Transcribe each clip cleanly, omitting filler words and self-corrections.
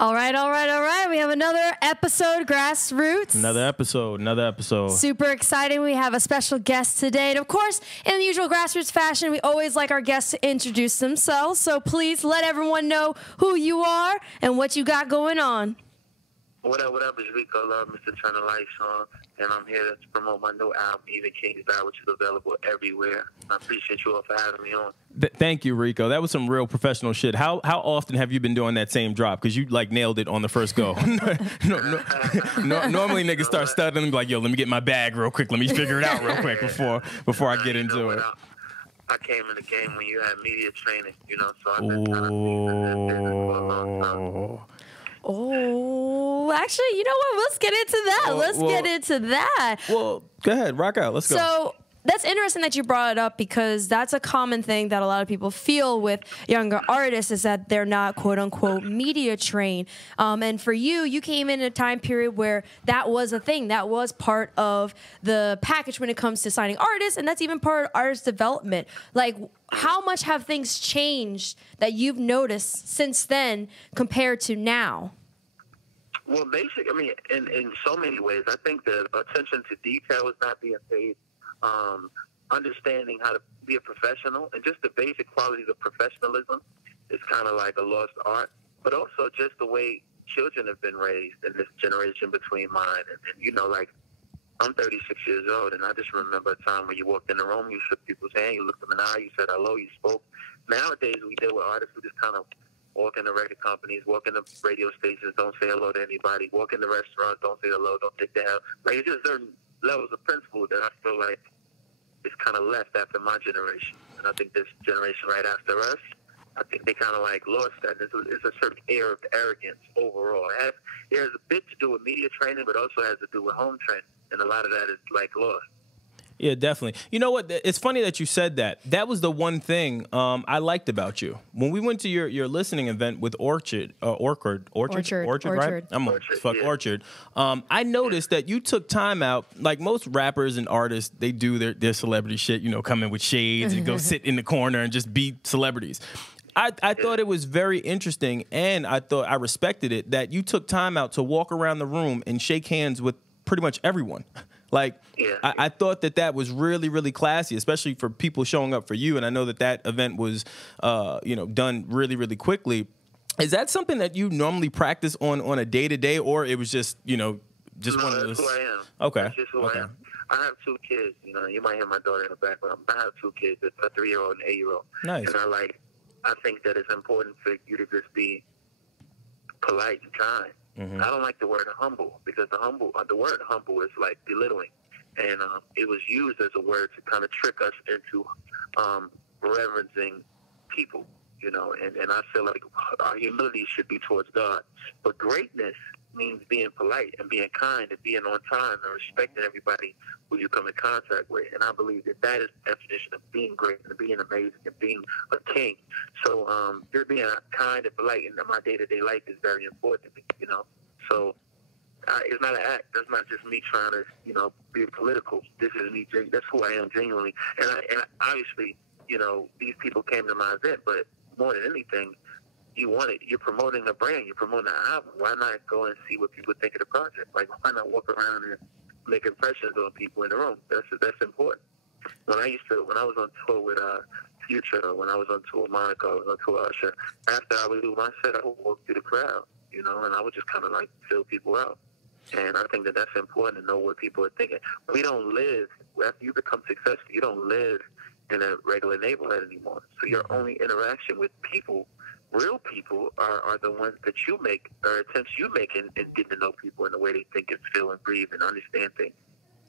All right, all right, all right. We have another episode, Grassroots. Another episode. Super exciting. We have a special guest today. And of course, in the usual Grassroots fashion, we always like our guests to introduce themselves. So please let everyone know who you are and what you got going on. What up, it's Rico Love, Mr. Turn the Lights On, and I'm here to promote my new album, Even Kings Die, which is available everywhere. I appreciate you all for having me on. Thank you, Rico. That was some real professional shit. How often have you been doing that same drop? Because you, like, nailed it on the first go. Normally niggas start stuttering and be like, yo, let me get my bag real quick. Let me figure it out real quick before I get into it. I came in the game when you had media training, so I've been trying to be in that business for a long time. Oh, actually, you know what? Let's get into that. Let's get into that. Well, go ahead. Rock out. Let's go. So that's interesting that you brought it up because that's a common thing that a lot of people feel with younger artists is that they're not, quote unquote, media trained. And for you, you came in a time period where that was a thing. That was part of the package when it comes to signing artists. And that's even part of artist development. Like, how much have things changed that you've noticed since then compared to now? Well, basically, in so many ways, I think the attention to detail is not being paid. Understanding how to be a professional and just the basic qualities of professionalism is kind of like a lost art. But also just the way children have been raised in this generation between mine and like, I'm 36 years old, and I just remember a time when you walked in the room, you shook people's hand, you looked them in the eye, you said hello, you spoke. Nowadays, we deal with artists who just kind of walk in the record companies, walk in the radio stations, don't say hello to anybody, walk in the restaurants, don't say hello, don't take the help. Like, it's just certain levels of principle that I feel like is kind of left after my generation. And I think this generation right after us, I think they kind of like lost that. It's a certain air of arrogance overall. It has a bit to do with media training, but also has to do with home training. And a lot of that is like lost. Yeah, definitely. You know what? It's funny that you said that. That was the one thing I liked about you. When we went to your listening event with Orchard, right? I'm a fuck yeah. Orchard. I noticed that you took time out. Like most rappers and artists, they do their celebrity shit. Come in with shades and go sit in the corner and just be celebrities. I thought it was very interesting, and I thought I respected it that you took time out to walk around the room and shake hands with pretty much everyone. Like, yeah. I thought that was really, really classy, especially for people showing up for you. And I know that event was, done really, really quickly. Is that something that you normally practice on a day-to-day, or it was just, one of those? That's who I am. Okay. That's just who I am. I have two kids. You might hear my daughter in the background. I have two kids, a 3-year-old and an 8-year-old. Nice. And I think that it's important for you to just be polite and kind. Mm-hmm. I don't like the word humble because the word humble is like belittling, and it was used as a word to kind of trick us into reverencing people, and I feel like our humility should be towards God, but greatness means being polite and being kind and being on time and respecting everybody who you come in contact with. And I believe that is the definition of being great and being amazing and being a king. So just being kind and polite in my day-to-day life is very important to me, So it's not an act. That's not just me trying to, be political. This is me. That's who I am genuinely. And obviously, these people came to my event, but more than anything, you're promoting a brand, you're promoting an album. Why not go and see what people think of the project? Like, why not walk around and make impressions on people in the room? That's important. When I was on tour with Future, when I was on tour with Monica, I was on tour with Usher, after I would do my set, I would walk through the crowd, and I would just kind of like fill people out. And I think that's important to know what people are thinking. We don't live, after you become successful, you don't live in a regular neighborhood anymore. So your only interaction with people, real people, are the ones that you make, or attempts you make in getting to know people in the way they think and feel and breathe and understand things.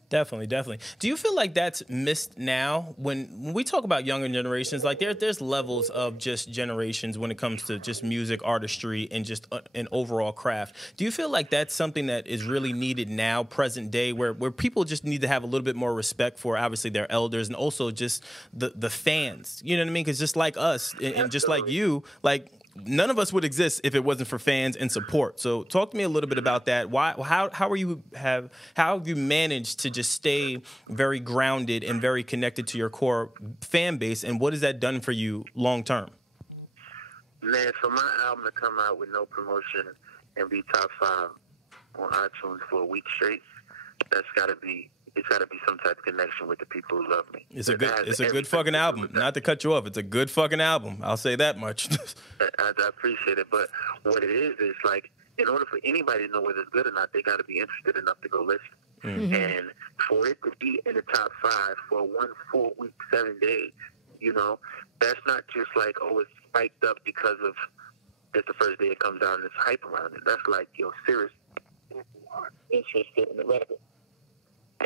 Definitely. Do you feel like that's missed now? When we talk about younger generations, like there's levels of just generations when it comes to just music, artistry, and just an overall craft. Do you feel like that's something that is really needed now, present day, where people just need to have a little bit more respect for, obviously, their elders and also just the fans? You know what I mean? Because just like us and just like you, like, none of us would exist if it wasn't for fans and support. So talk to me a little bit about that. How have you managed to just stay very grounded and very connected to your core fan base, and what has that done for you long term? Man, for my album to come out with no promotion and be top 5 on iTunes for a week straight, it's got to be some type of connection with the people who love me. It's a good fucking album. Not to cut you off, it's a good fucking album. I'll say that much. I appreciate it, but what it is like, in order for anybody to know whether it's good or not, they got to be interested enough to go listen. Mm-hmm. And for it to be in the top 5 for 1 full week, 7 days, you know, that's not just like, oh, it's spiked up because of it's the first day it comes out and it's hype around it. That's like, yo, serious interested in the record.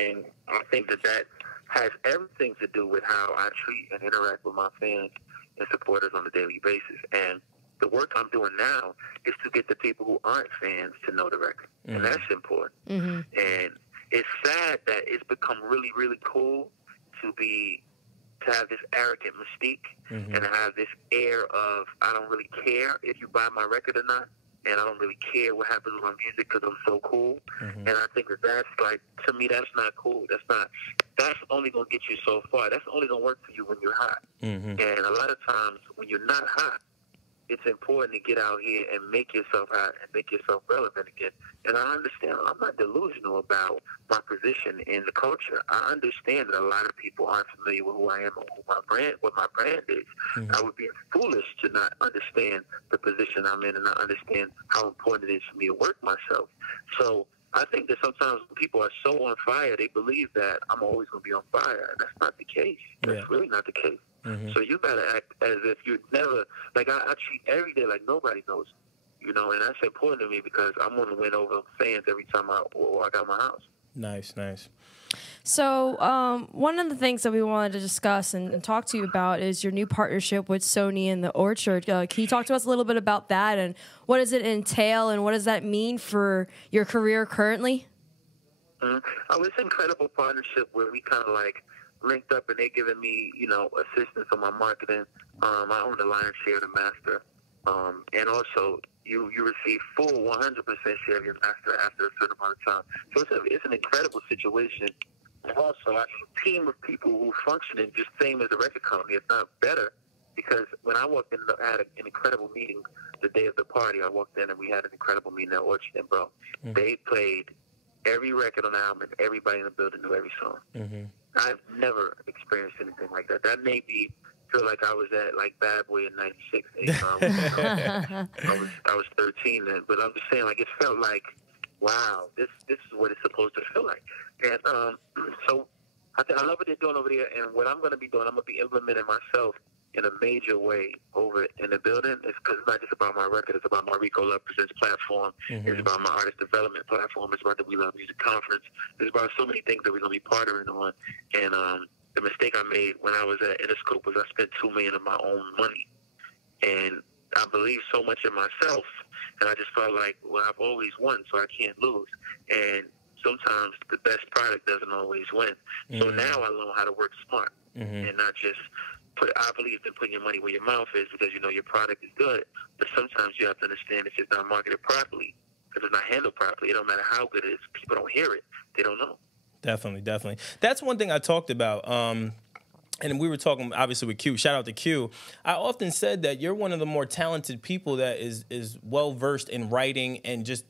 And I think that has everything to do with how I treat and interact with my fans and supporters on a daily basis. And the work I'm doing now is to get the people who aren't fans to know the record. Mm-hmm. And that's important. Mm-hmm. And it's sad that it's become really, really cool to have this arrogant mystique mm-hmm. and to have this air of, I don't really care if you buy my record or not, and I don't really care what happens with my music because I'm so cool. Mm-hmm. And I think that's like, to me, that's not cool. That's only going to get you so far. That's only going to work for you when you're hot. Mm-hmm. And a lot of times when you're not hot, it's important to get out here and make yourself hot and make yourself relevant again. And I understand, I'm not delusional about my position in the culture. I understand that a lot of people aren't familiar with who I am or what my brand is. Mm-hmm. I would be foolish to not understand the position I'm in and not understand how important it is for me to work myself. So I think that sometimes when people are so on fire, they believe that I'm always going to be on fire. And that's not the case. That's really not the case. Mm-hmm. So you gotta act as if you never, like I treat every day like nobody knows, you know, and that's important to me because I'm gonna win over fans every time I walk out my house. Nice. So one of the things that we wanted to discuss and talk to you about is your new partnership with Sony and the Orchard. Can you talk to us a little bit about that and what does it entail and what does that mean for your career currently? Mm-hmm. Oh, it's an incredible partnership where we kind of like linked up and they're giving me, you know, assistance on my marketing. I own the lion's share of the master. And also you receive full 100% share of your master after a certain amount of time. So it's an incredible situation. And also I have a team of people who function in just same as a record company, if not better, because when I walked in, I had an incredible meeting the day of the party. I walked in and we had an incredible meeting at Orchard, and bro, they played every record on the album, and everybody in the building knew every song. Mm-hmm. I've never experienced anything like that. That made me feel like I was at like Bad Boy in '96. I was 13 then, but I'm just saying, like, it felt like, wow, this is what it's supposed to feel like. And so I love what they're doing over there. And what I'm going to be doing, I'm going to be implementing myself in a major way over in the building. It's because it's not just about my record. It's about my Rico Love Presents platform. Mm-hmm. It's about my artist development platform. It's about the We Love Music Conference. It's about so many things that we're going to be partnering on. And the mistake I made when I was at Interscope was I spent $2 million of my own money. And I believe so much in myself. And I just felt like, well, I've always won, so I can't lose. And sometimes the best product doesn't always win. Mm-hmm. So now I learn how to work smart and not just I believe in putting your money where your mouth is because, you know, your product is good. But sometimes you have to understand it's just not marketed properly because it's not handled properly. It don't matter how good it is. People don't hear it. They don't know. Definitely. That's one thing I talked about. And we were talking, obviously, with Q. Shout out to Q. I often said that you're one of the more talented people that is well-versed in writing and just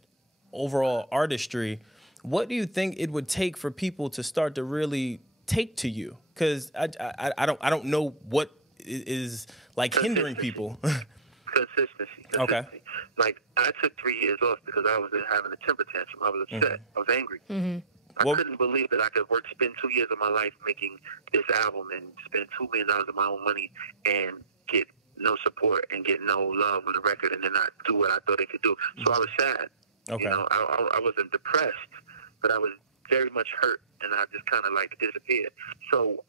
overall artistry. What do you think it would take for people to start to really take to you? Because I don't know what is like hindering people. Consistency. Okay. Like I took 3 years off because I was having a temper tantrum. I was upset. I was angry. Mm-hmm. I couldn't believe that I could spend 2 years of my life making this album and spend $2 million of my own money and get no support and get no love on the record and then not do what I thought they could do. So I was sad. Okay. You know, I wasn't depressed, but I was very much hurt, and I just kind of like disappeared. So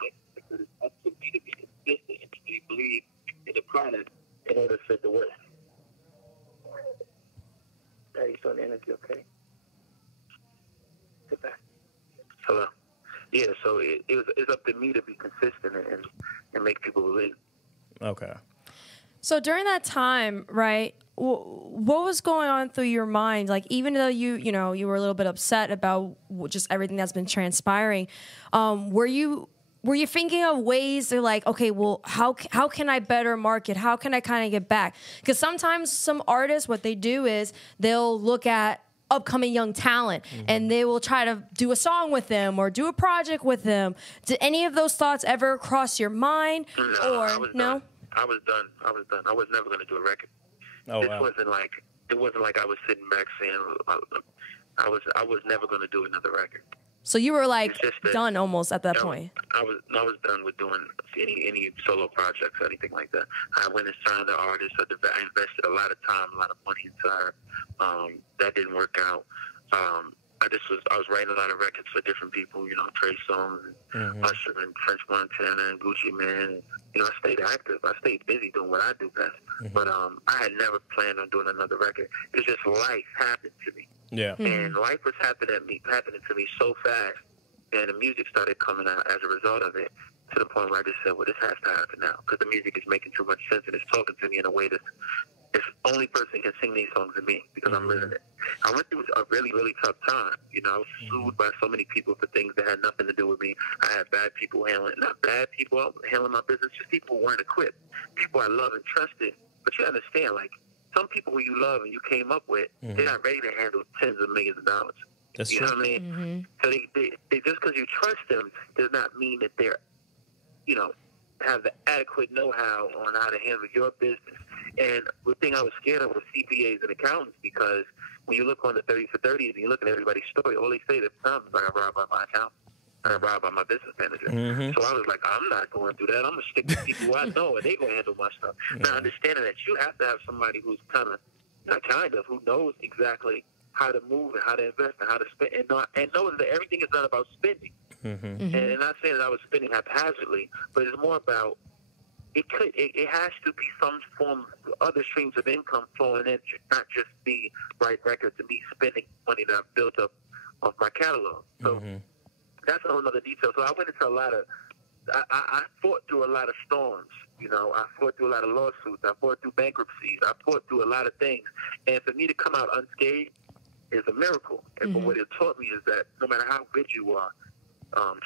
it's up to me to be consistent and to believe in the product in order to fit the work. Hey, you saw the energy, okay? Sit back. Hello. Yeah, so it's up to me to be consistent and make people believe. Okay. So during that time, right, what was going on through your mind? Like, even though you were a little bit upset about just everything that's been transpiring, were you were you thinking of ways to like, okay, well, how can I better market? How can I kind of get back? Because sometimes some artists, what they do is they'll look at upcoming young talent and they will try to do a song with them or do a project with them. Did any of those thoughts ever cross your mind? No, I was done. I was never going to do a record. It wasn't like I was sitting back saying I was never going to do another record. So you were like done almost at that point. I was done with doing any solo projects or anything like that. I went and signed the artist. I invested a lot of time, a lot of money into her. That didn't work out. I was writing a lot of records for different people, you know, Trey Songz and Usher and French Montana and Gucci Mane. You know, I stayed active. I stayed busy doing what I do best. But I had never planned on doing another record. It's just life happened to me. Yeah. And life was happening to me so fast, and the music started coming out as a result of it, to the point where I just said, well, this has to happen now, because the music is making too much sense, and it's talking to me in a way that this only person can sing these songs to me, because I'm living it. I went through a really, really tough time. You know, I was sued by so many people for things that had nothing to do with me. I had bad people not bad people handling my business, just people who weren't equipped. People I love and trusted. But you understand, like, some people who you love and you came up with, they're not ready to handle tens of millions of dollars. That's you true. know what I mean? So they just because you trust them does not mean that they're, you know, have the adequate know-how on how to handle your business. And the thing I was scared of was CPAs and accountants, because when you look on the 30 for 30s and you look at everybody's story, all they say at the time is, I got robbed by my accountant. I got robbed by my business manager. So I was like, I'm not going through that. I'm going to stick with people I know, and they're going to handle my stuff. Now, understanding that you have to have somebody who's who knows exactly how to move and how to invest and how to spend, and knows that everything is not about spending. And not saying that I was spending haphazardly, but it's more about it has to be some form of other streams of income flowing in, not just be write records and be spending money that I've built up off my catalog. So that's a whole other detail. So I went into a lot of, I fought through a lot of storms. You know, I fought through a lot of lawsuits. I fought through bankruptcies. I fought through a lot of things. And for me to come out unscathed is a miracle. And but what it taught me is that no matter how good you are,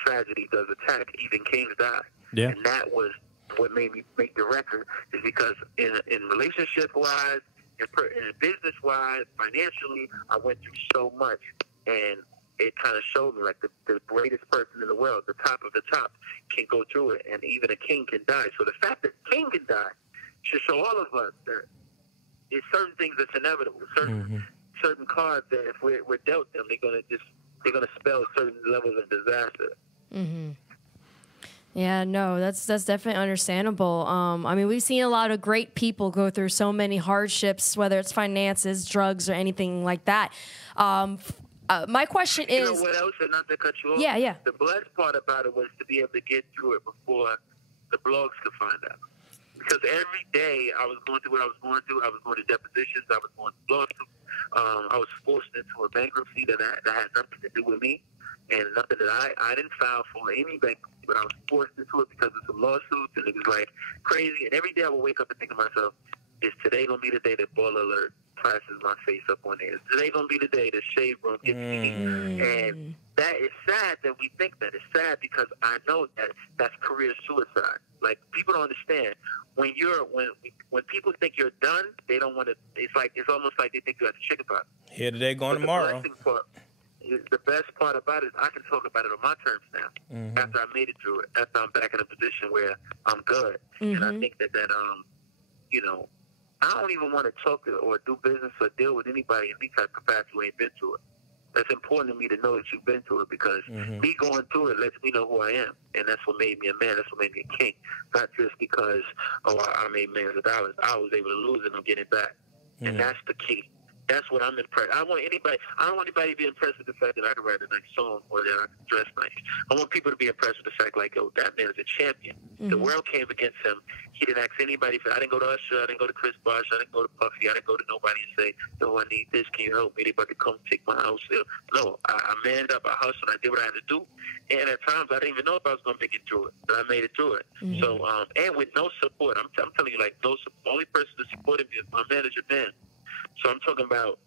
tragedy does attack. Even kings die. Yeah. And that was what made me make the record, is because in relationship-wise, in business-wise, financially, I went through so much. And it kind of showed me, like, the greatest person in the world, the top of the top, can go through it, and even a king can die. So the fact that a king can die should show all of us that it's certain things that's inevitable, certain cards that if we're dealt them, they're gonna spell certain levels of disaster. Yeah, no, that's definitely understandable. I mean, we've seen a lot of great people go through so many hardships, whether it's finances, drugs, or anything like that. My question is... You know what else, and not to cut you off? Yeah. The blessed part about it was to be able to get through it before the blogs could find out. Because every day I was going through what I was going through. I was going to depositions. I was going to lawsuits. I was forced into a bankruptcy that had nothing to do with me, and nothing that I didn't file for any bankruptcy, but I was forced into it because of some lawsuits, and it was like crazy. And every day I would wake up and think to myself, is today going to be the day that Baller Alert places my face up on there? Is today going to be the day that Shade Room gets me? And that is sad that we think that. It's sad because I know that that's career suicide. Like, people don't understand. When people think you're done, they don't want to. It's almost like they think you have the chicken pox. Here today, gone tomorrow. The best part about it is I can talk about it on my terms now. After I made it through it, after I'm back in a position where I'm good, and I think that you know, I don't even want to talk or do business or deal with anybody in any type of capacity who ain't been through it. That's important to me to know that you've been through it, because me going through it lets me know who I am. And that's what made me a man. That's what made me a king. Not just because, I made millions of dollars. I was able to lose it and get it back. And that's the key. That's what I'm impressed. I don't want anybody to be impressed with the fact that I can write a nice song or that I can dress nice. I want people to be impressed with the fact, like, yo, that man is a champion. The world came against him. He didn't ask anybody for. I didn't go to Usher. I didn't go to Chris Bosh. I didn't go to Puffy. I didn't go to nobody and say, yo, I need this. Can you help me? They about to come take my house. No, I manned up. I hustled. I did what I had to do. And at times, I didn't even know if I was going to make it through it. But I made it through it. So, and with no support. I'm telling you, like, no support. The only person that supported me is my manager, Ben. So I'm talking about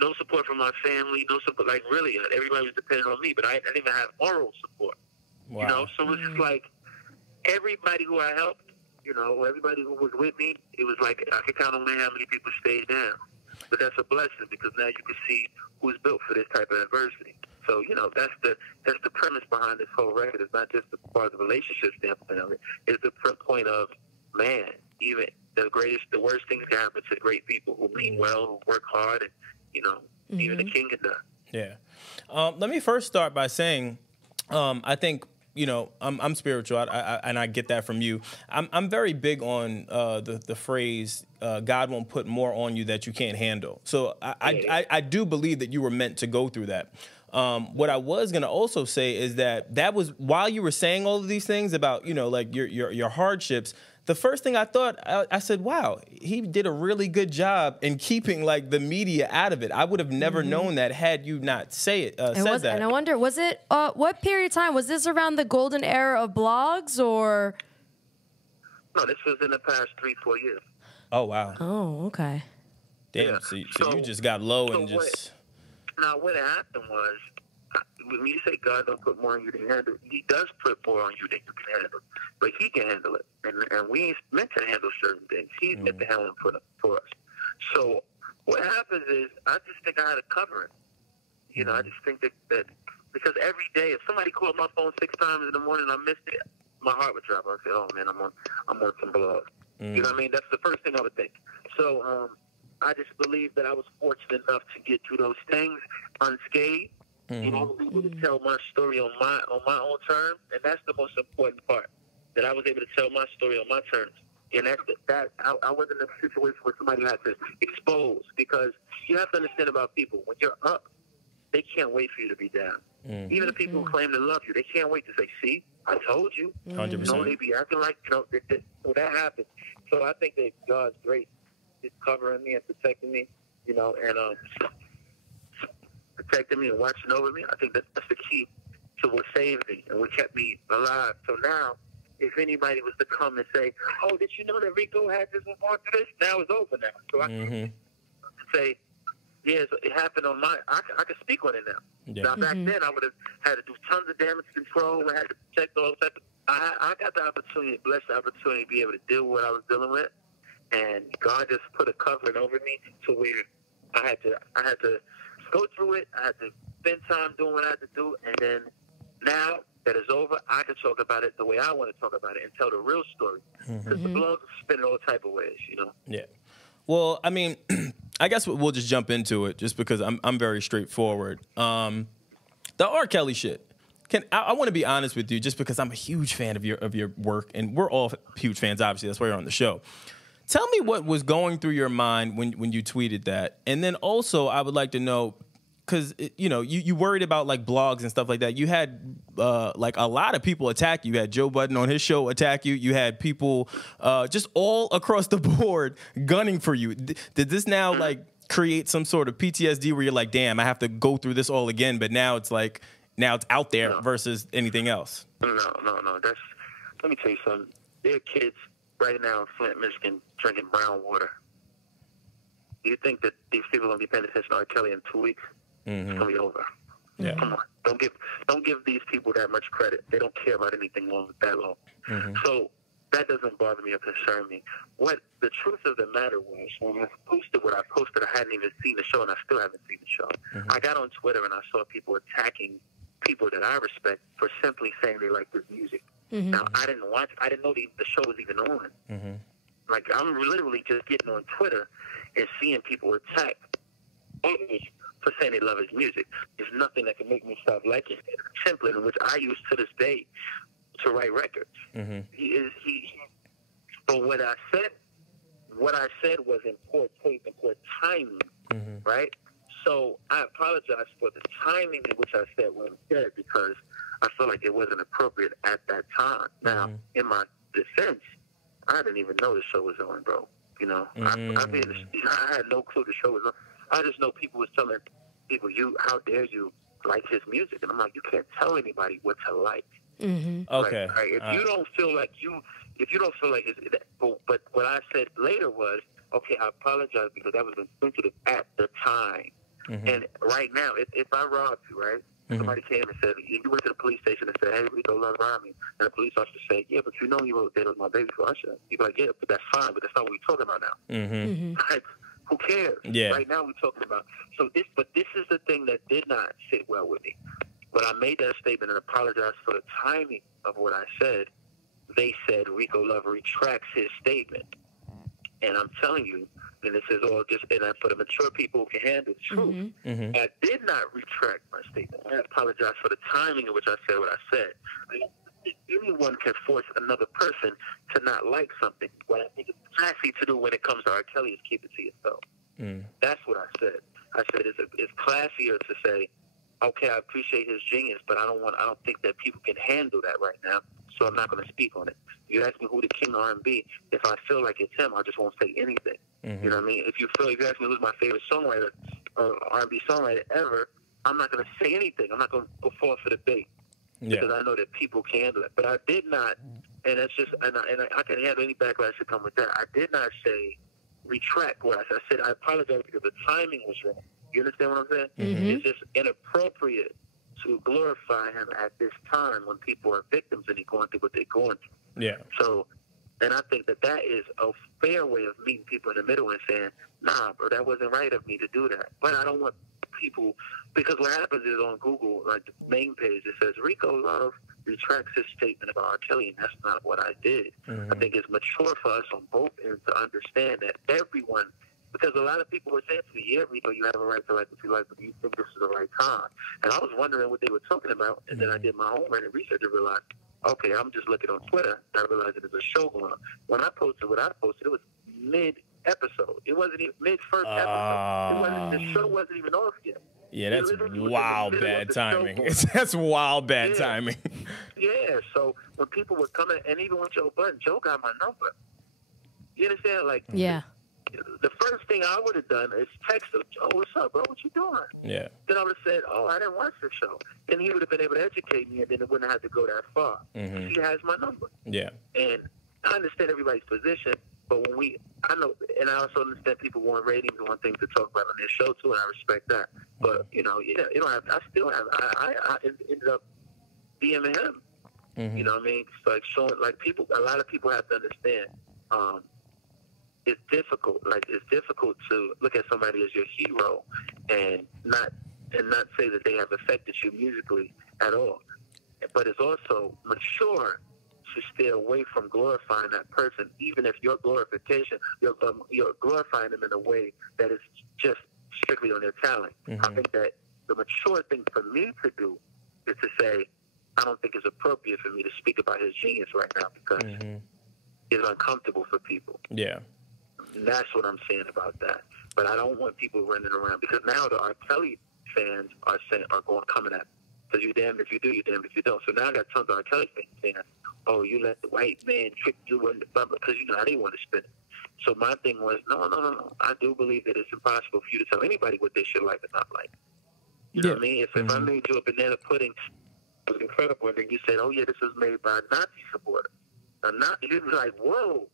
no support from my family, no support, like, really, everybody was depending on me, but I didn't even have moral support. You know, so it's just like, everybody who I helped, everybody who was with me, it was like I could count on how many people stayed down. But that's a blessing because now you can see who's built for this type of adversity. So, that's the premise behind this whole record. It's not just the part of the relationship standpoint of it. It's the point of, man, even the worst things can happen to great people who mean well, who work hard, and, even the king can die. Yeah. Let me first start by saying, I think, I'm spiritual, and I get that from you. I'm very big on the phrase, God won't put more on you that you can't handle. So I do believe that you were meant to go through that. What I was going to also say is that was while you were saying all of these things about, like your hardships, the first thing I thought, I said, wow, he did a really good job in keeping like the media out of it. I would have never known that had you not said that. And I wonder, was it, what period of time? Was this around the golden era of blogs or? No, this was in the past 3-4 years. Oh, wow. Oh, okay. Damn, Yeah. So you just got low and just. Now, what happened was, when you say God don't put more on you than you can handle, he does put more on you than you can handle. But he can handle it. And we ain't meant to handle certain things. He's meant to handle them for us. So what happens is, I just think I had to cover it. I just think that because every day, if somebody called my phone 6 times in the morning and I missed it, my heart would drop. I'd say, oh, man, I'm on some blood. You know what I mean? That's the first thing I would think. So I just believe that I was fortunate enough to get through those things unscathed. Be able to tell my story on my own terms, and that's the most important part. That I was able to tell my story on my terms, and that I wasn't in a situation where somebody had to expose. Because you have to understand about people, when you're up, they can't wait for you to be down. Even the people who claim to love you, they can't wait to say, "See, I told you." 100%. They be acting like so that happens. So I think that God's grace is covering me and protecting me, and protecting me and watching over me. I think that's the key to what saved me and what kept me alive. So now, if anybody was to come and say, "Oh, did you know that Rico had this and gone through this?" Now it's over now. So I can say, "Yeah, it happened on my." I can speak on it now. Yeah. Now back then, I would have had to do tons of damage control. I had to protect all that. I got the opportunity, blessed the opportunity, to be able to deal with what I was dealing with, and God just put a covering over me to where I had to go through it. I had to spend time doing what I had to do, and then now that it's over, I can talk about it the way I want to talk about it and tell the real story. Because the blogs spin in all type of ways, Yeah. Well, I mean, I guess we'll just jump into it, just because I'm very straightforward. The R. Kelly shit. I want to be honest with you, just because I'm a huge fan of your work, and we're all huge fans. Obviously, that's why you're on the show. Tell me what was going through your mind when you tweeted that, and then also I would like to know, because you worried about like blogs and stuff like that. You had like a lot of people attack you. You had Joe Budden on his show attack you. You had people just all across the board gunning for you. Did this now like create some sort of PTSD where you're like, damn, I have to go through this all again? But now it's out there versus anything else. No. Let me tell you something. There are kids right now in Flint, Michigan, drinking brown water. Do you think that these people are going to be paying attention to R. Kelly in 2 weeks? It's going to be over. Yeah. Come on. Don't give these people that much credit. They don't care about anything long that long. So that doesn't bother me or concern me. What the truth of the matter was, when I posted what I posted, I hadn't even seen the show, and I still haven't seen the show. I got on Twitter and I saw people attacking people that I respect for simply saying they like this music. Now, I didn't know the show was even on. Like, I'm literally just getting on Twitter and seeing people attack others for saying they love his music. There's nothing that can make me stop liking it. Template in which I use to this day to write records. But what I said was in poor taste and poor timing, right? So I apologize for the timing in which I said what I said, because I feel like it wasn't appropriate at that time. Now, in my defense, I didn't even know the show was on, bro. I had no clue the show was on. I just know people was telling people, how dare you like his music? And I'm like, you can't tell anybody what to like. Okay. Like, if you don't feel like it's, but what I said later was, okay, I apologize because that was insensitive at the time. And right now, if I robbed you, right, Somebody came and said, you went to the police station and said, hey, Rico Love robbed me. And the police officer said, yeah, but you know you wrote They Was My Baby for Usher. You'd be like, yeah, but that's fine, but that's not what we're talking about now. Like, who cares? Yeah. Right now we're talking about. But this is the thing that did not sit well with me. When I made that statement and apologized for the timing of what I said, they said Rico Love retracts his statement. And I'm telling you, and this is all just, and for the mature people who can handle the truth, I did not retract my statement. I apologize for the timing in which I said what I said. I don't think anyone can force another person to not like something. What I think is classy to do when it comes to R. Kelly is keep it to yourself. That's what I said. I said it's classier to say, okay, I appreciate his genius, but I don't think that people can handle that right now, so I'm not going to speak on it. You ask me who the king of R&B, if I feel like it's him, I just won't say anything. You know what I mean? If you ask me who's my favorite songwriter or R&B songwriter ever, I'm not going to say anything. I'm not going to go forth for debate because I know that people can handle it. But I did not, and that's just, and I can handle any backlash that come with that. I did not say retract what I said. I said I apologize because the timing was wrong. You understand what I'm saying? It's just inappropriate to glorify him at this time when people are victims and he's going through what they're going through. Yeah. So, and I think that is a fair way of meeting people in the middle and saying, nah, bro, that wasn't right of me to do that. But I don't want people, because what happens is on Google, like the main page, it says Rico Love retracts his statement about R. Kelly, and that's not what I did. I think it's mature for us on both ends to understand that everyone, because a lot of people were saying to me, yeah, Rico, you have a right to like what you like, but do you think this is the right time? And I was wondering what they were talking about, and then I did my homework and research and realized, okay, I'm just looking on Twitter, and I realized there's a show going on. When I posted what I posted, it was mid-episode. It wasn't even mid-first episode. The show wasn't even off yet. Yeah, that's wild bad timing. That's wild bad timing. Yeah, so when people were coming, and even with Joe Budden, Joe got my number. You understand? Like, the first thing I would have done is text him, Joe, what's up, bro? What you doing? Yeah. Then I would have said, oh, I didn't watch the show. Then he would have been able to educate me, and then it wouldn't have to go that far. He has my number. Yeah. And I understand everybody's position, but I know, and I also understand people want ratings and want things to talk about on their show too, and I respect that. But you know, you don't have. I ended up DMing him. You know what I mean? It's like showing, like people. A lot of people have to understand. It's difficult. Like it's difficult to look at somebody as your hero and not say that they have affected you musically at all. But it's also mature to stay away from glorifying that person, even if your glorification, you're glorifying them in a way that is just strictly on their talent. I think that the mature thing for me to do is to say, I don't think it's appropriate for me to speak about his genius right now because it's uncomfortable for people. Yeah. And that's what I'm saying about that. But I don't want people running around because now the R. Kelly fans are coming at me. Because you're damned if you do, you're damned if you don't. So now I got tons of R. Kelly fans saying, oh, you let the white man trick you in the bubble because you know how they want to spin it. So my thing was, no. I do believe that it's impossible for you to tell anybody what they should like or not like. You know what I mean? If I made you a banana pudding, it was incredible, and then you said, oh, yeah, this was made by a Nazi supporter. You'd be like, whoa,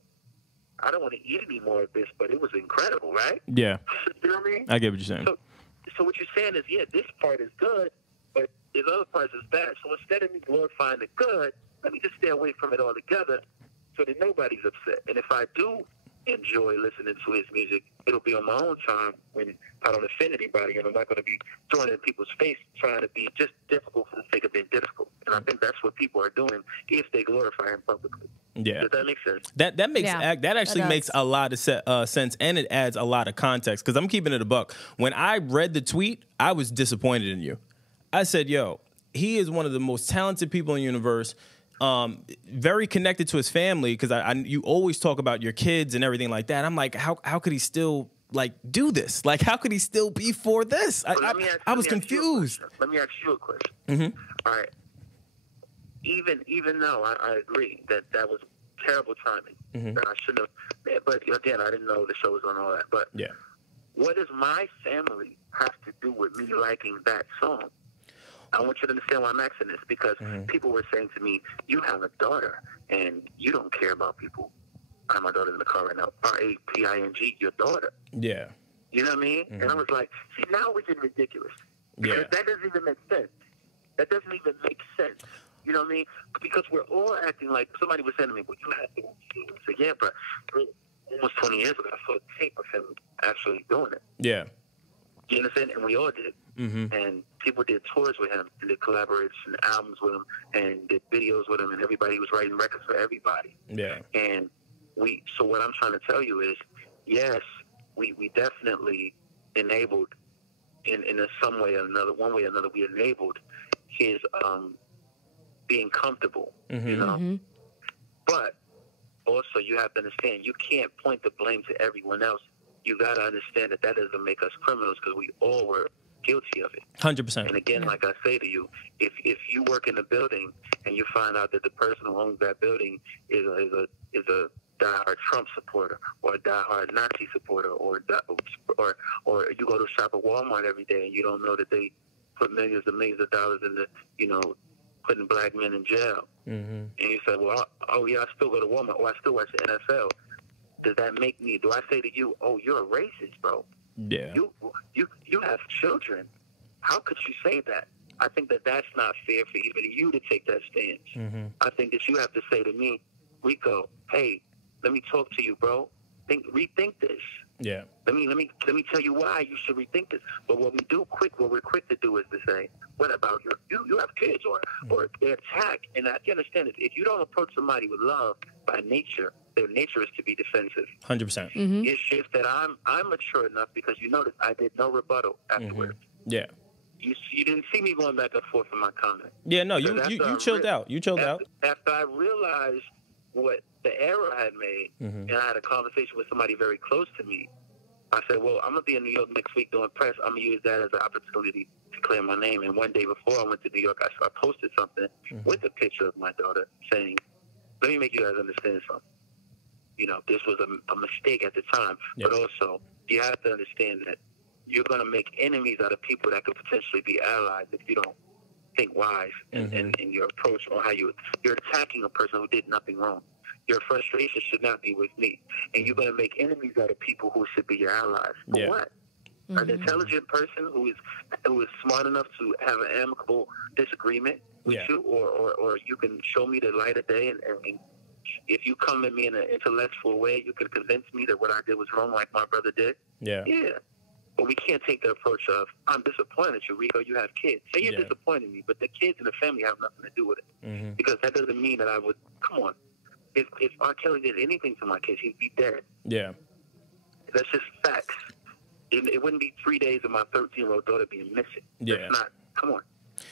I don't want to eat any more of this, but it was incredible, right? Yeah. You know what I mean? I get what you're saying. So what you're saying is, yeah, this part is good, but there's other parts that's bad. So instead of me glorifying the good, let me just stay away from it altogether so that nobody's upset. And if I do enjoy listening to his music, it'll be on my own time when I don't offend anybody, and I'm not going to be throwing it in people's face trying to be just difficult for the sake of being difficult. And I think that's what people are doing if they glorify him publicly. Yeah. Does that make sense? That actually makes a lot of sense, and it adds a lot of context, because I'm keeping it a buck. When I read the tweet, I was disappointed in you. I said, yo, he is one of the most talented people in the universe. Very connected to his family, because you always talk about your kids and everything like that. I'm like, how could he still like do this? Like, how could he still be for this? I was confused. Let me ask you a question. All right. Even though I agree that was terrible timing, that I shouldn't have. But again, I didn't know the show was on all that. But what does my family have to do with me liking that song? I want you to understand why I'm asking this, because people were saying to me, you have a daughter, and you don't care about people. I have my daughter in the car right now. R-A-P-I-N-G, your daughter. Yeah. You know what I mean? And I was like, see, now we're getting ridiculous. Because that doesn't even make sense. That doesn't even make sense. You know what I mean? Because we're all acting like somebody was saying to me, "Well, you have to." I said, "Yeah, but almost 20 years ago, I saw a tape of him actually doing it." Yeah. You understand? And we all did. Mm-hmm. And people did tours with him, and did collaboration albums with him, and did videos with him, and everybody was writing records for everybody. Yeah. And so what I'm trying to tell you is, yes, we definitely enabled, in some way or another, one way or another, we enabled his being comfortable, you know? Mm-hmm. But also you have to understand, you can't point the blame to everyone else. You got to understand that doesn't make us criminals, because we all were guilty of it. 100%. And again, like I say to you, if you work in a building and you find out that the person who owns that building is a diehard Trump supporter, or a diehard Nazi supporter, or you go to shop at Walmart every day and you don't know that they put millions and millions of dollars into, putting black men in jail, and you say, well, oh yeah, I still go to Walmart, or I still watch the NFL. Does that make me? Do I say to you, oh, you're a racist, bro? Yeah. You have children. How could you say that? I think that that's not fair for even you to take that stance. Mm-hmm. I think that you have to say to me, Rico, hey, let me talk to you, bro. Rethink this. Yeah. Let me tell you why you should rethink this. But what we're quick to do is to say, what about you have kids, or they attack. And I can understand it. If you don't approach somebody with love by nature, their nature is to be defensive. 100%. Mm-hmm. It's just that I'm mature enough, because you notice I did no rebuttal afterwards. Mm-hmm. Yeah. You didn't see me going back and forth in my comment. Yeah, no, you chilled out. You chilled out. After I realized what the error I had made, and I had a conversation with somebody very close to me, I said, well, I'm going to be in New York next week doing press. I'm going to use that as an opportunity to clear my name. And one day before I went to New York, I posted something with a picture of my daughter saying, let me make you guys understand something. This was a mistake at the time. Yeah. But also, you have to understand that you're going to make enemies out of people that could potentially be allies if you don't think wise in your approach, or how you're attacking a person who did nothing wrong. Your frustration should not be with me. And you're going to make enemies out of people who should be your allies. For what? An intelligent person who is smart enough to have an amicable disagreement with you, or you can show me the light of day, and if you come at me in an intellectual way, you can convince me that what I did was wrong, like my brother did. Yeah. But we can't take the approach of, I'm disappointed at you, Rico, you have kids. Say you're disappointing me, but the kids and the family have nothing to do with it. Because that doesn't mean that I would, come on. If R. Kelly did anything to my kids, he'd be dead. Yeah. That's just facts. It wouldn't be 3 days of my 13-year-old daughter being missing. Yeah. That's not, come on.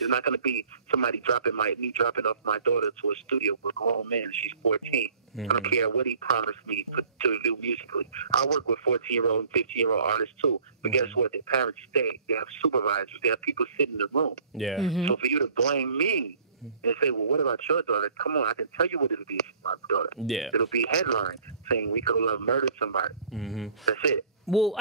It's not going to be somebody dropping off my daughter to a studio with a grown man. She's 14. I don't care what he promised me to do musically. I work with 14-year-old and 15-year-old artists too. But guess what? Their parents stay. They have supervisors. They have people sitting in the room. Yeah. So for you to blame me and say, well, what about your daughter? Come on, I can tell you what it'll be for my daughter. Yeah. It'll be headlines saying Rico Love murdered somebody. That's it. Well,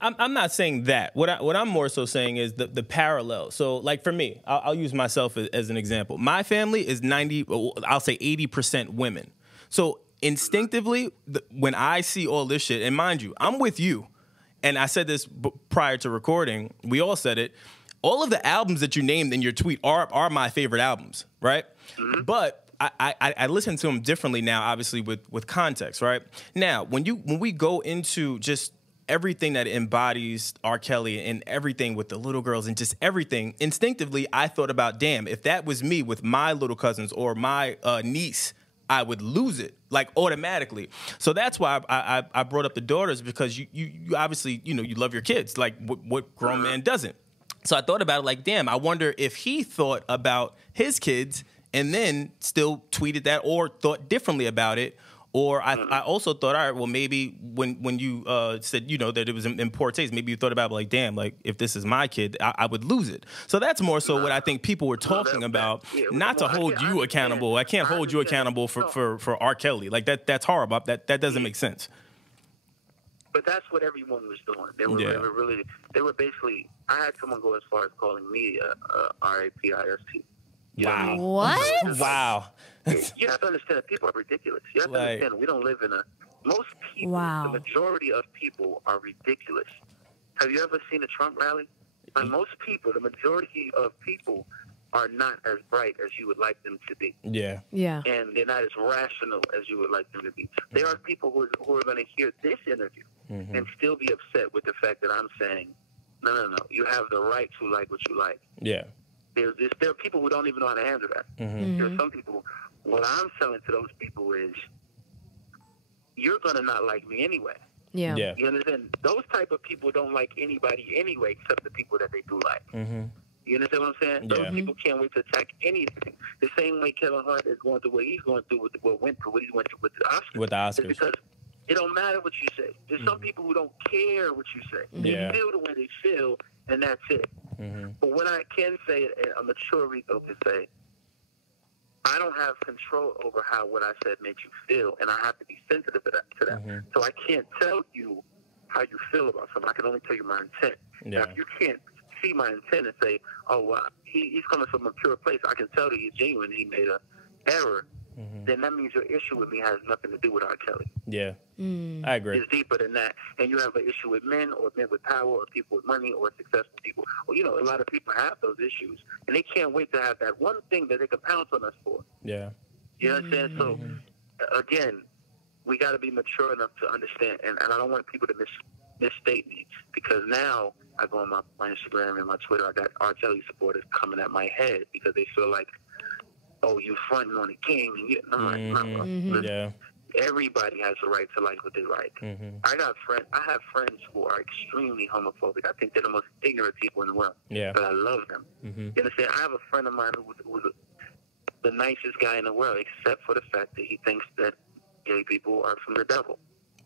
I'm not saying that. What I'm more so saying is the parallel. So, like for me, I'll use myself as an example. My family is 80% women. So instinctively, when I see all this shit, and mind you, I'm with you, and I said this prior to recording. We all said it. All of the albums that you named in your tweet are my favorite albums, right? But I listen to them differently now, obviously with context, right? Now, when we go into just everything that embodies R. Kelly and everything with the little girls and just everything, instinctively, I thought about, damn, if that was me with my little cousins or my niece, I would lose it, like, automatically. So that's why I brought up the daughters, because you obviously, you love your kids, like what grown man doesn't. So I thought about it like, damn, I wonder if he thought about his kids and then still tweeted that or thought differently about it. Or I also thought, all right, well, maybe when you said, that it was in poor taste, maybe you thought about, like, damn, like, if this is my kid, I would lose it. So that's more so what I think people were talking about, not to hold you accountable. I can't hold you accountable for R. Kelly. Like, that's horrible. That doesn't make sense. But that's what everyone was doing. They were basically, I had someone go as far as calling me R-A-P-I-S-T. Wow. What? Wow. You have to understand that people are ridiculous. You have to understand we don't live in most people, the majority of people are ridiculous. Have you ever seen a Trump rally? Like, most people, the majority of people are not as bright as you would like them to be. Yeah. Yeah. And they're not as rational as you would like them to be. There are people who are going to hear this interview and still be upset with the fact that I'm saying, no, you have the right to like what you like. Yeah. There are people who don't even know how to handle that. There are some people, what I'm telling to those people is, you're going to not like me anyway. Yeah. Yeah. You understand? Those type of people don't like anybody anyway, except the people that they do like. You understand what I'm saying? Those people can't wait to attack anything. The same way Kevin Hart is going through what he's going through what he went through with the Oscars. With the Oscars. It's because it don't matter what you say. There's some people who don't care what you say. Yeah. They feel the way they feel, and that's it. But what I can say, a mature Rico can say, I don't have control over how what I said makes you feel, and I have to be sensitive to that. So I can't tell you how you feel about something. I can only tell you my intent. Yeah. Now, if you can't see my intent and say, oh, well, he's coming from a pure place, I can tell that he's genuine, he made an error, then that means your issue with me has nothing to do with R. Kelly. Yeah. I agree. It's deeper than that. And you have an issue with men or men with power or people with money or successful people. Well, you know, a lot of people have those issues, and they can't wait to have that one thing that they can pounce on us for. Yeah. You know what I'm saying? So, again, we got to be mature enough to understand, and I don't want people to misstate me, because now I go on my Instagram and my Twitter, I got R. Kelly supporters coming at my head because they feel like, oh, you fronting on the king. And I'm like, no, Yeah. Everybody has the right to like what they like. I have friends who are extremely homophobic. I think they're the most ignorant people in the world. Yeah. But I love them. You understand? I have a friend of mine who was the nicest guy in the world, except for the fact that he thinks that gay people are from the devil.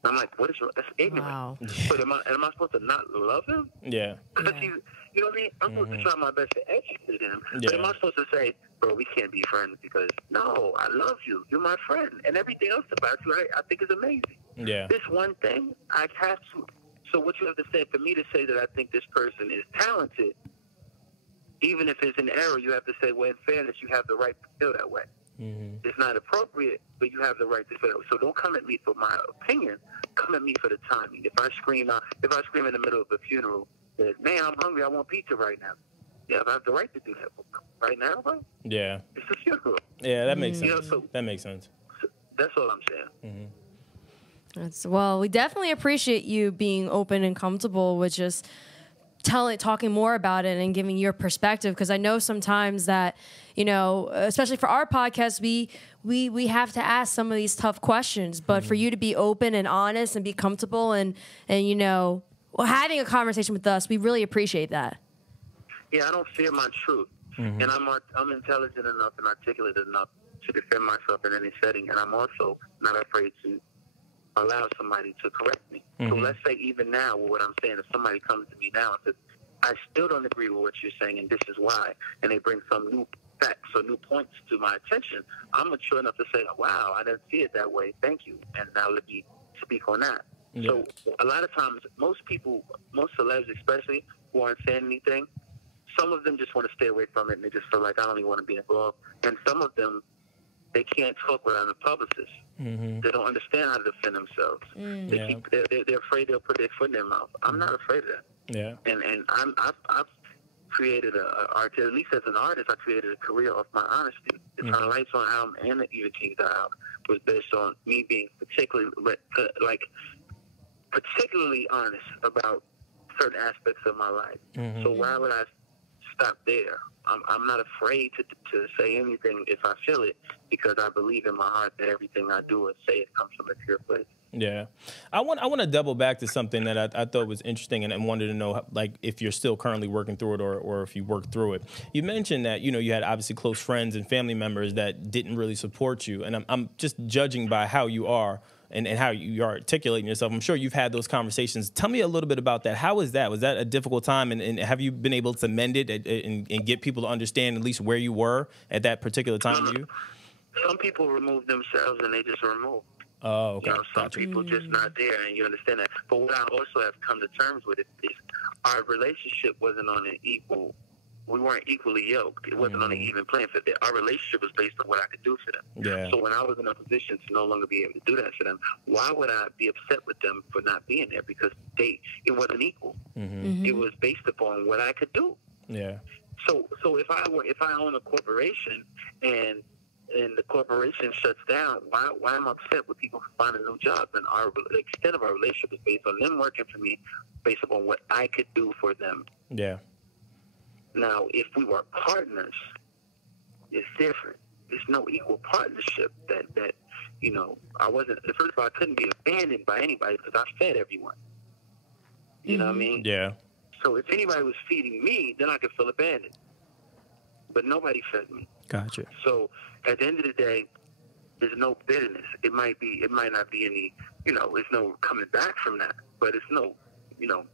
I'm like, what is wrong? That's ignorant. Wow. But am I supposed to not love him? Yeah. Because he's, you know what I mean? I'm supposed to try my best to educate him. But am I supposed to say, bro, we can't be friends because, no, I love you. You're my friend. And everything else about you, I think is amazing. Yeah. This one thing, I have to. So what you have to say, for me to say that I think this person is talented, even if it's an error, you have to say, well, in fairness, you have the right to feel that way. It's not appropriate, but you have the right to feel that way. So don't come at me for my opinion. Come at me for the timing. If I scream in the middle of a funeral that, man, I'm hungry, I want pizza right now. Yeah, I have the right to do that. Right now, bro? Yeah. It's a funeral. Yeah, that makes sense. You know, so that makes sense. So that's all I'm saying. Well, we definitely appreciate you being open and comfortable with just talking more about it and giving your perspective, because I know sometimes that, you know, especially for our podcast, we have to ask some of these tough questions, but for you to be open and honest and be comfortable and you know, having a conversation with us, we really appreciate that. Yeah, I don't fear my truth, and I'm intelligent enough and articulate enough to defend myself in any setting, and I'm also not afraid to allow somebody to correct me. So let's say even now, what I'm saying, if somebody comes to me now and says, I still don't agree with what you're saying, and this is why, and they bring some new facts or new points to my attention, I'm mature enough to say, wow, I didn't see it that way, thank you, and now let me speak on that. Yeah. So a lot of times, most people, most celebs especially, who aren't saying anything, some of them just want to stay away from it, and they just feel like, I don't even want to be involved, and some of them, they can't talk without a publicist. They don't understand how to defend themselves. They're afraid they'll put their foot in their mouth. I'm not afraid of that. Yeah. And I've created at least as an artist, I created a career off my honesty. The Turn Lights On album and the Even Kings album was based on me being particularly honest about certain aspects of my life. So why would I stop there? I'm not afraid to say anything if I feel it, because I believe in my heart that everything I do and say it comes from a pure place. Yeah. I want to double back to something that I thought was interesting, and I wanted to know, like, if you're still currently working through it or if you worked through it. You mentioned that, you know, you had obviously close friends and family members that didn't really support you, and I'm just judging by how you are and how you are articulating yourself. I'm sure you've had those conversations. Tell me a little bit about that. How was that? Was that a difficult time, and have you been able to mend it and get people to understand at least where you were at that particular time of you? Some people remove themselves and they just remove. Oh, okay. You know, some people just not there, and you understand that. But what I also have come to terms with it is our relationship wasn't on an equal. We weren't equally yoked. It wasn't on an even playing field. Our relationship was based on what I could do for them. Yeah. So when I was in a position to no longer be able to do that for them, why would I be upset with them for not being there? Because it wasn't equal. It was based upon what I could do. Yeah. So if I own a corporation and the corporation shuts down, why am I upset with people finding new jobs? And the extent of our relationship is based on them working for me, based upon what I could do for them. Yeah. Now, if we were partners, it's different. There's no equal partnership that I wasn't. First of all, I couldn't be abandoned by anybody because I fed everyone. You know what I mean? Yeah. So if anybody was feeding me, then I could feel abandoned. But nobody fed me. Gotcha. So at the end of the day, there's no bitterness. It might not be any, there's no coming back from that. But it's no,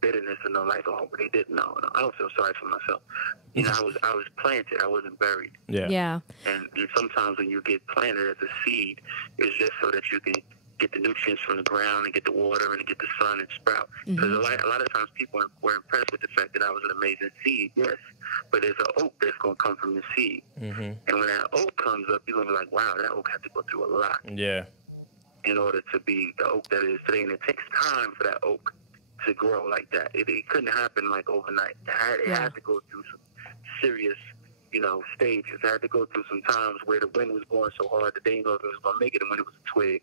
bitterness and no like, oh, but they didn't know. No, I don't feel sorry for myself. I was planted. I wasn't buried. Yeah. Yeah. And sometimes when you get planted as a seed, it's just so that you can get the nutrients from the ground and get the water and get the sun and sprout. Because a lot of times people were impressed with the fact that I was an amazing seed, yes, but there's an oak that's going to come from the seed. And when that oak comes up, you're going to be like, wow, that oak had to go through a lot in order to be the oak that it is today. And it takes time for that oak to grow like that. It couldn't happen like overnight. It had to go through some serious stages. I had to go through some times where the wind was blowing so hard that they didn't know if it was going to make it, and when it was a twig,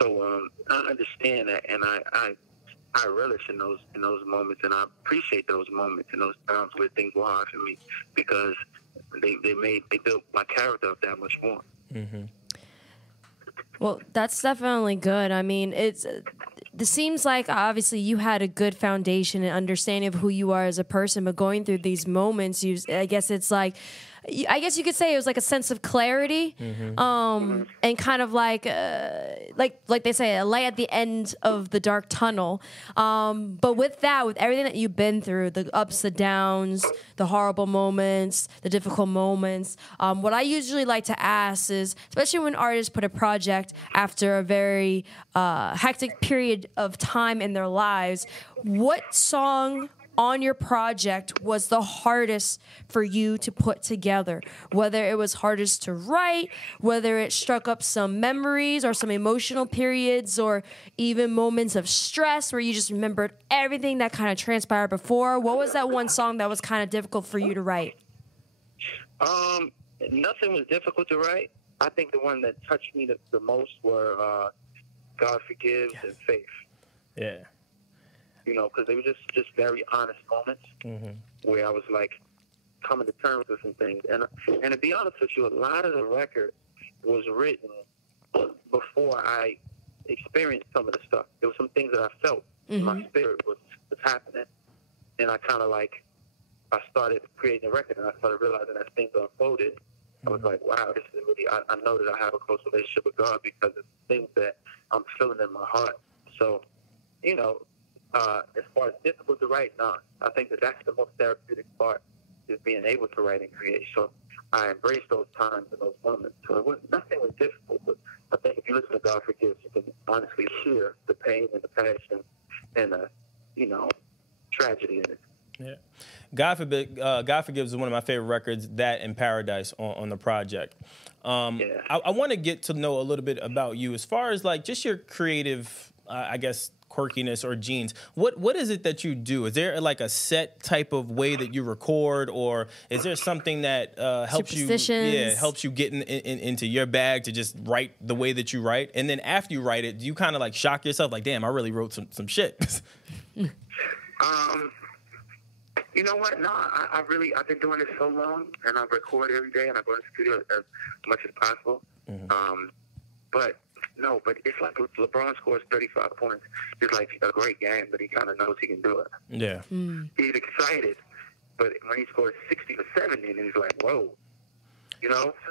So I understand that, and I relish in those moments, and I appreciate those moments and those times where things were hard for me because they built my character up that much more. Well, that's definitely good. I mean, it seems like obviously you had a good foundation and understanding of who you are as a person, but going through these moments, I guess it's like, I guess you could say it was like a sense of clarity, and kind of like they say, a light at the end of the dark tunnel. But with everything that you've been through, the ups, the downs, the horrible moments, the difficult moments, what I usually like to ask is, especially when artists put a project after a very hectic period of time in their lives, what song on your project was the hardest for you to put together? Whether it was hardest to write, whether it struck up some memories or some emotional periods, or even moments of stress where you just remembered everything that kind of transpired before. What was that one song that was kind of difficult for you to write? Nothing was difficult to write. I think the one that touched me the most were God Forgives and Faith. Yeah. Because they were just very honest moments where I was like coming to terms with some things. And to be honest with you, a lot of the record was written before I experienced some of the stuff. There were some things that I felt my spirit was happening, and I kind of I started creating a record, and I started realizing as things unfolded, I was like, wow, this is really, I know that I have a close relationship with God because of things that I'm feeling in my heart. So, as far as difficult to write, I think that's the most therapeutic part, is being able to write and create. So I embrace those times and those moments. So nothing was difficult, but I think if you listen to God Forgives, you can honestly hear the pain and the passion and tragedy in it. Yeah. God Forgives is one of my favorite records, that and Paradise on the project. I want to get to know a little bit about you as far as like just your creative, I guess, quirkiness or genes. What is it that you do? Is there like a set type of way that you record, or is there something that helps you get into your bag to just write the way that you write? And then after you write it, do you kind of like shock yourself like, damn, I really wrote some shit? You know what? No, I've been doing this so long, and I record every day, and I go to the studio as much as possible. But it's like if LeBron scores 35 points, it's like a great game, but he kind of knows he can do it. Yeah. He's excited, but when he scores 60 or 70, and he's like, whoa.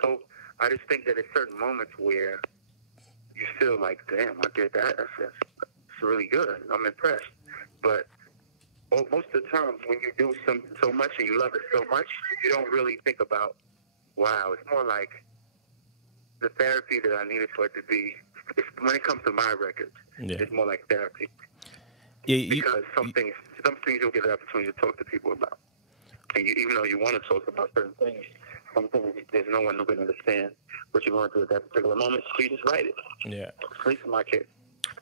So I just think that at certain moments where you feel like, damn, I did that. That's really good. I'm impressed. But most of the times when you do so much and you love it so much, you don't really think about, wow. It's more like the therapy that I needed for it to be. When it comes to my records, it's more like therapy. Because some things you'll get the opportunity to talk to people about. And even though you want to talk about certain things, some things there's no one who can understand what you're going through at that particular moment, so you just write it. Yeah. At least in my case.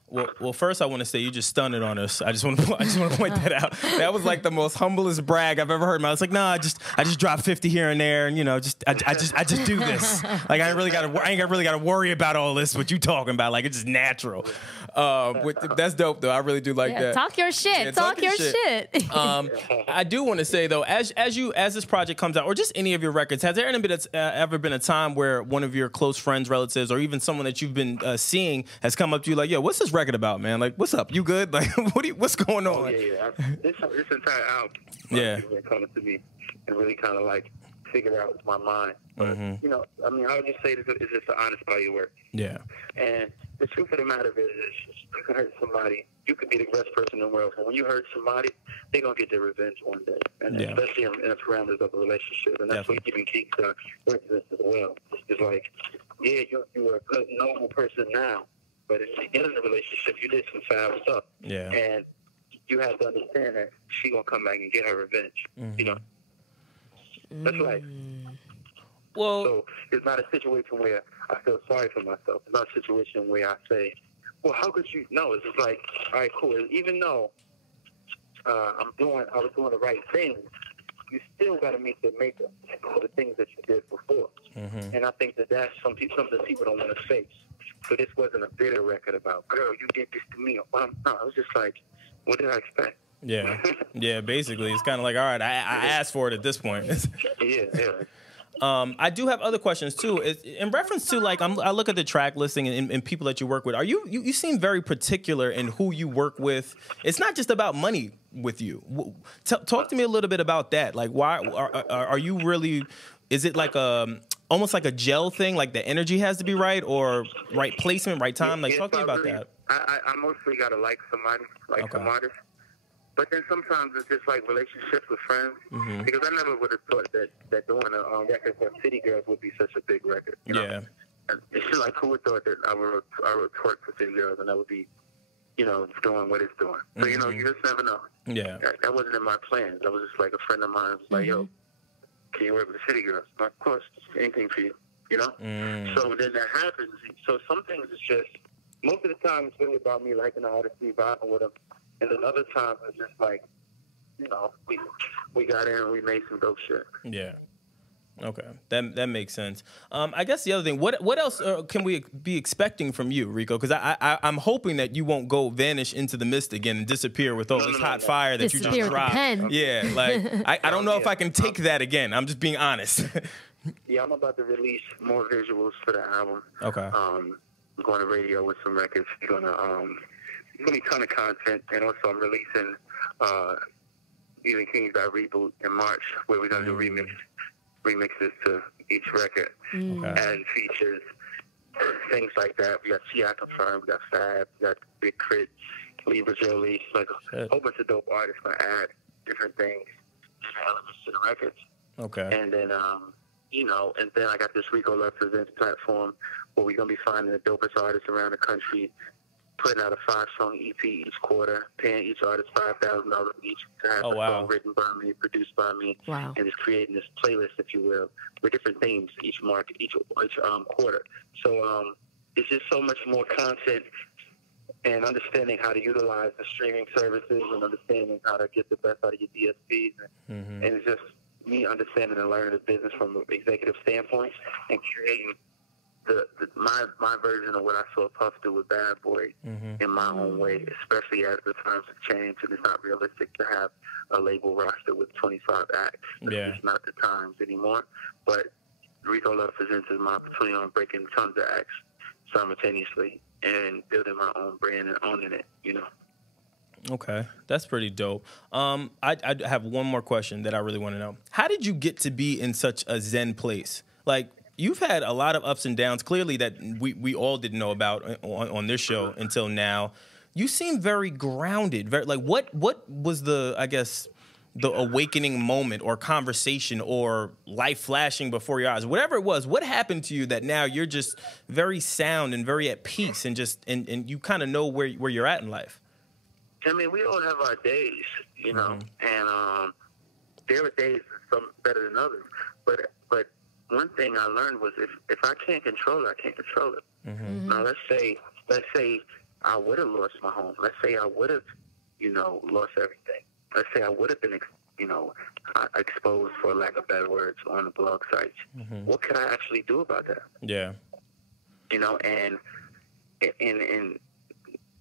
Well, first I want to say you just stunned it on us. I just want to point that out. That was like the most humblest brag I've ever heard. I was like, nah, I just drop 50 here and there, and I just do this. Like I ain't really got to worry about all this. What you talking about? Like it's just natural. That's dope though. I really do like that. Talk your shit. Yeah, talk your shit. I do want to say though, as this project comes out, or just any of your records, has there ever been a time where one of your close friends, relatives, or even someone that you've been seeing has come up to you like, yo, what's this record about, man? Like, what's up? You good? Like, what's going on? Oh, yeah. This entire album, people coming to me and really kind of like figure out my mind. But, I mean, I would just say it's just an honest body of work. Yeah. And the truth of the matter is you can hurt somebody. You could be the best person in the world, but when you hurt somebody, they're going to get their revenge one day. And especially in the parameters of a relationship. And that's what even keeps working this as well. It's like, you're a good, normal person now. But if you get in a relationship, you did some foul stuff. Yeah. And you have to understand that she's going to come back and get her revenge. That's right. Well, so it's not a situation where I feel sorry for myself. It's not a situation where I say, well, how could you? No, it's just like, all right, cool. Even though I was doing the right thing, you still got to meet the makeup for the things that you did before. And I think that's something people don't want to face. So this wasn't a bitter record about, girl, you did this to me. No, I was just like, what did I expect? Yeah. Yeah, basically. It's kind of like, all right, I asked for it at this point. Yeah. I do have other questions, too. In reference to, like, I look at the track listing and people that you work with. You seem very particular in who you work with. It's not just about money with you. Talk to me a little bit about that. Like, why are you really... Is it like almost like a gel thing, like the energy has to be right, or right placement, right time? Like, talk to me about that. I mostly got to like somebody, some artist. But then sometimes it's just like relationships with friends. Because I never would have thought that doing a record for City Girls would be such a big record. You know? And it's just like, who would thought that I would twerk for City Girls and that would be, doing what it's doing. So, you just never know. Yeah. That wasn't in my plans. That was just like a friend of mine was like, yo, can you work with the City Girls? Like, of course, anything for you, So then that happens. So some things it's just, most of the time it's really about me liking the artist, vibing with them. And then other times it's just like, we got in and we made some dope shit. Yeah. Okay. That makes sense. I guess the other thing, what else can we be expecting from you, Rico? Because I'm hoping that you won't go vanish into the mist again and disappear with all this hot fire that you just dropped. Yeah, like I don't know if I can take that again. I'm just being honest. Yeah, I'm about to release more visuals for the album. Okay. I'm going to radio with some records. Going to be a ton of content, and also I'm releasing Even Kings That Reboot in March, where we're going to do remixes to each record, and features, things like that. We got T.I. Confirmed, we got Fab, we got Big Crit, Libra Jolie, like a whole bunch of dope artists going to add different things, different elements to the records. Okay. And then, and then I got this Rico Love Presents platform where we're going to be finding the dopest artists around the country, putting out a 5-song EP each quarter, paying each artist $5,000 each to have a song written by me, produced by me, and just creating this playlist, if you will, with different themes each quarter. So it's just so much more content and understanding how to utilize the streaming services and understanding how to get the best out of your DSPs. And it's just me understanding and learning the business from an executive standpoint and creating my version of what I saw Puff do with Bad Boy in my own way, especially as the times have changed and it's not realistic to have a label roster with 25 acts. It's just not the times anymore. But Rico Love Presents is my opportunity on breaking tons of acts simultaneously and building my own brand and owning it, Okay, that's pretty dope. I have one more question that I really want to know. How did you get to be in such a zen place? Like, you've had a lot of ups and downs, clearly, that we all didn't know about on this show until now. You seem very grounded. What was the awakening moment or conversation or life flashing before your eyes? Whatever it was, what happened to you that now you're just very sound and very at peace and and you kind of know where you're at in life? I mean, we all have our days, and there are days some better than others. But one thing I learned was if I can't control it, I can't control it. Now let's say I would have lost my home. Let's say I would have, lost everything. Let's say I would have been, exposed, for lack of better words, on the blog sites. Mm-hmm. What could I actually do about that? Yeah. And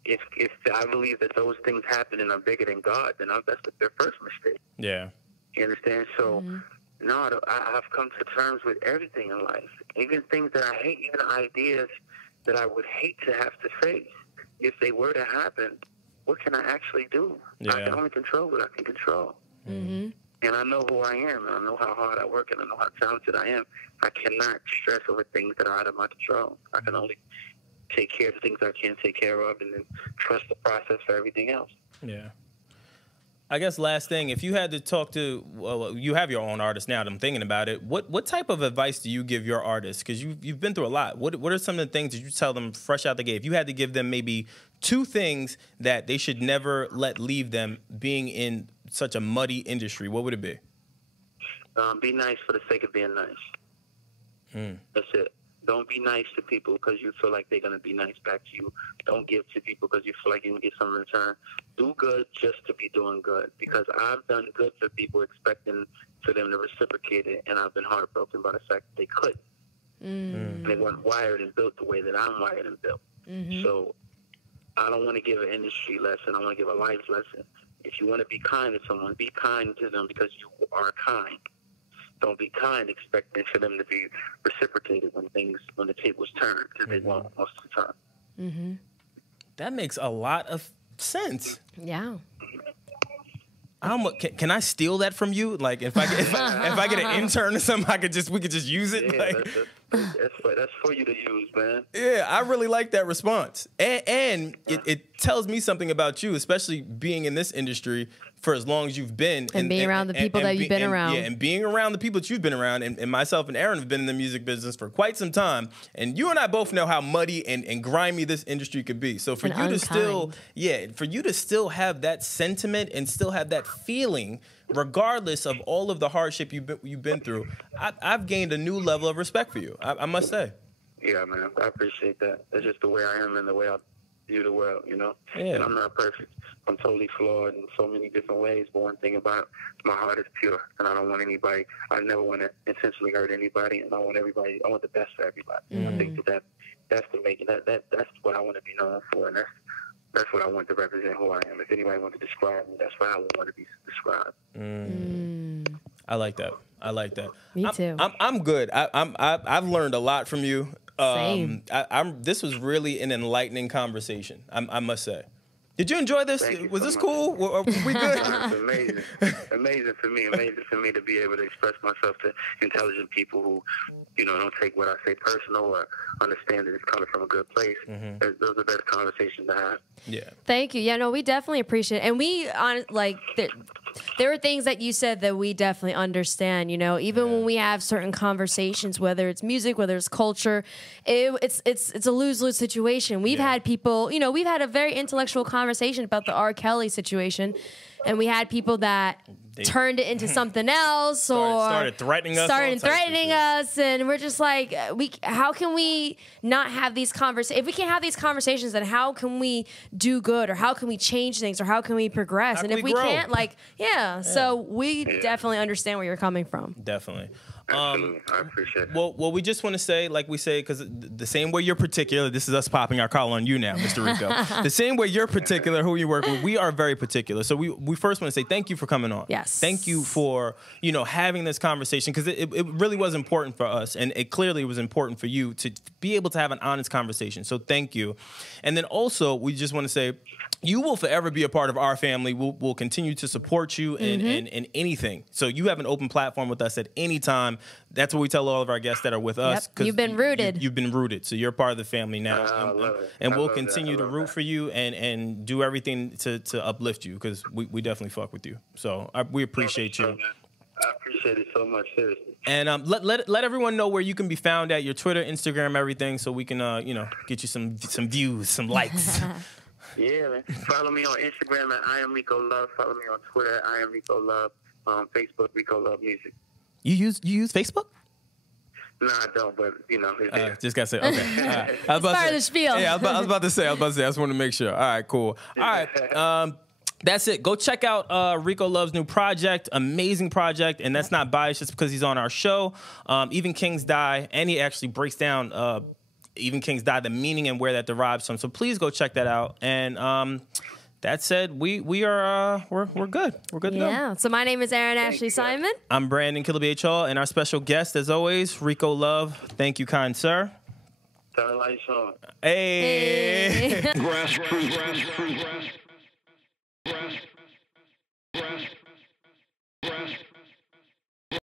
if I believe that those things happen and are bigger than God, then that's their first mistake. Yeah. You understand? So, no, I've come to terms with everything in life, even things that I hate, even ideas that I would hate to have to face. If they were to happen, what can I actually do? Yeah. I can only control what I can control. Mm-hmm. And I know who I am, and I know how hard I work, and I know how talented I am. I cannot stress over things that are out of my control. I can only take care of the things I can take care of, and then trust the process for everything else. Yeah. I guess last thing, if you had to talk to, well, you have your own artist now that I'm thinking about it. What type of advice do you give your artists? Because you've been through a lot. What are some of the things that you tell them fresh out the gate? If you had to give them maybe 2 things that they should never let leave them being in such a muddy industry, what would it be? Be nice for the sake of being nice. That's it. Don't be nice to people because you feel like they're going to be nice back to you. Don't give to people because you feel like you can get something in return. Do good just to be doing good, because I've done good for people expecting for them to reciprocate it, and I've been heartbroken by the fact that they couldn't. And they weren't wired and built the way that I'm wired and built. So I don't want to give an industry lesson. I want to give a life lesson. If you want to be kind to someone, be kind to them because you are kind. Don't be kind expecting for them to be reciprocated when the tables turn, because they won't most of the time. That makes a lot of sense. Yeah. Can I steal that from you? Like, if I get an intern or something, we could just use it. Yeah, like, that's for you to use, man. Yeah, I really like that response, and it tells me something about you, especially being in this industry for as long as you've been, and being around the people that you've been around. Yeah, and being around the people that you've been around, and myself and Erin have been in the music business for quite some time, and you and I both know how muddy and grimy this industry could be. So for you to still have that sentiment and still have that feeling, regardless of all of the hardship you've been through, I've gained a new level of respect for you. I must say. Yeah, man, I appreciate that. That's just the way I am and the way I view the world, Yeah. And I'm not perfect. I'm totally flawed in so many different ways. But one thing about it, my heart is pure, and I don't want anybody. I never want to intentionally hurt anybody, and I want the best for everybody. I think that's what I want to be known for, and that's what I want to represent who I am. If anybody wants to describe me, that's what I want to be described. I like that. Me too. I'm good. I've learned a lot from you. Same. This was really an enlightening conversation, I must say. Did you enjoy this? Was this cool? Were we good? It's amazing. Amazing for me to be able to express myself to intelligent people who, don't take what I say personal or understand that it's coming from a good place. Those are the best conversations to have. Yeah. Thank you. Yeah, no, we definitely appreciate it. And we, there are things that you said that we definitely understand, even when we have certain conversations, whether it's music, whether it's culture, it's a lose-lose situation. We've had people, we've had a very intellectual conversation about the R. Kelly situation, and we had people that turned it into something else started threatening us. And we're just like, how can we not have these conversations? If we can't have these conversations, then how can we do good, or how can we change things, or how can we progress? And if we can't, so we definitely understand where you're coming from. Definitely. Absolutely. I appreciate it. Well, we just want to say, like we say, because the same way you're particular, this is us popping our collar on you now, Mr. Rico. The same way you're particular, who you work with, we are very particular. So we first want to say thank you for coming on. Yes. Thank you for, having this conversation, because it really was important for us, and it clearly was important for you to be able to have an honest conversation. So thank you. And then also, we just want to say, you will forever be a part of our family. We'll continue to support you in anything. So you have an open platform with us at any time. That's what we tell all of our guests that are with us. Yep. You've been rooted. You've been rooted. So you're part of the family now. And we'll continue to root for you and do everything to uplift you, because we definitely fuck with you. So we appreciate you. I appreciate it so much, seriously. And let everyone know where you can be found at, your Twitter, Instagram, everything, so we can get you some views, some likes. Yeah, man. Follow me on Instagram at I am Rico Love. Follow me on Twitter at I am Rico Love. Facebook, Rico Love Music. You use Facebook? No, I don't, but, you know. Just got to say, okay. All right. I was about part of the spiel. Yeah, I was about to say. I just wanted to make sure. All right, cool. All right. That's it. Go check out Rico Love's new project. Amazing project. And that's not biased just because he's on our show. Even Kings Die. And he actually breaks down Even Kings Die, the meaning and where that derives from. So please go check that out. And that said, we're good. We're good to go. Yeah. So my name is Erin Ashley Simon. I'm Brandon Killabh Hall, and our special guest, as always, Rico Love. Thank you, kind sir. Turn the lights on. Hey. Grassroots.